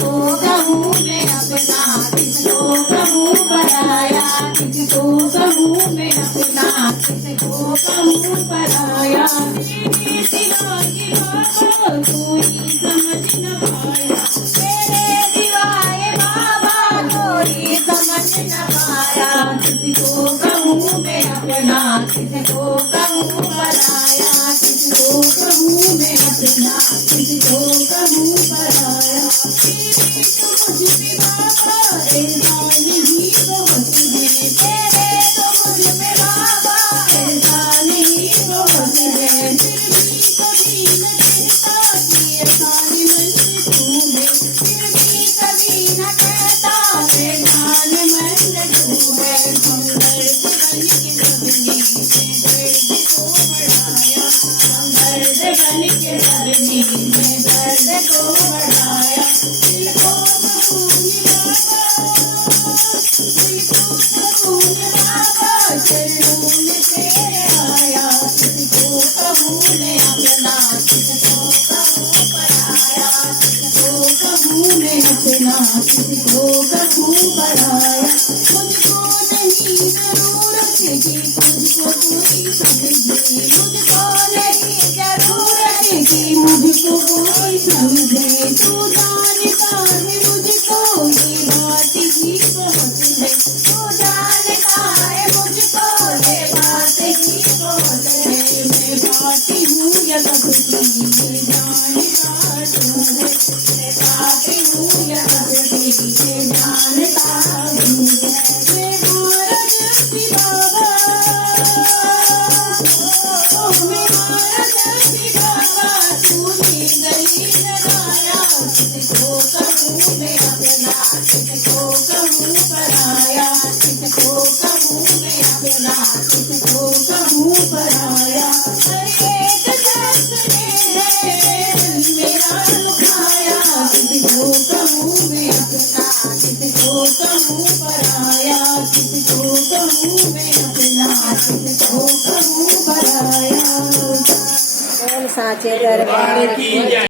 किसको कहूँ मैं अपना, किसको कहूँ पराया, किसको कहूँ मैं अपना, किसको कहूँ पराया। तेरे सिवा की बात कोई समझ न पाया, तेरे सिवाय बाबा कोई समझ न पाया। किसको कहूँ मैं अपना, किसको कहूँ पराया, किसको कहूँ मैं अपना, किसको कहूँ पराया। तेरे तो मुझ में बाबा एहसान ही बहुत है, तेरे तो मुझ में बाबा एहसान ही बहुत है। फिर भी कभी न कहता कि एहसान मंद तू है, फिर भी कभी न कहता एहसान मंद तू है। हमदर्द बन के सबनी में दर्द को बढ़ाया, दिल को सुकून बाबा, दिल को सुकून बाबा, चरणों में तेरे आया। किसको कहूँ मैं अपना, किसको कहूँ पराया, किसको कहूँ मैं अपना, किसको कहूँ पराया। मुझको नहीं जरूरत की तुझको कोई समझे, मुझको नहीं जरूरत की मुझको कोई समझे। तू जानता है मुझको ये बात ही बहुत है, तू जानता है मुझको ये बात ही बहुत है। मैं बाती हूँ या सबकी ये जानता तू है, मैं बाती हूँ या सबकी ये जानता तू है। मैं भारत की बाबा, मैं भारत की बाबा, तूने गली लगाया। किसको कहूँ मैं अपना, किसको कहूँ पराया, किसको कहूँ मैं अपना, किसको कहूँ पराया। हर एक शख्स ने मेरा लुभाया, किसको कहूँ मैं अपना, किसको कहूँ पराया, किसको कहूँ मैं अपना, किसको कहूँ पराया। साचे दरबार की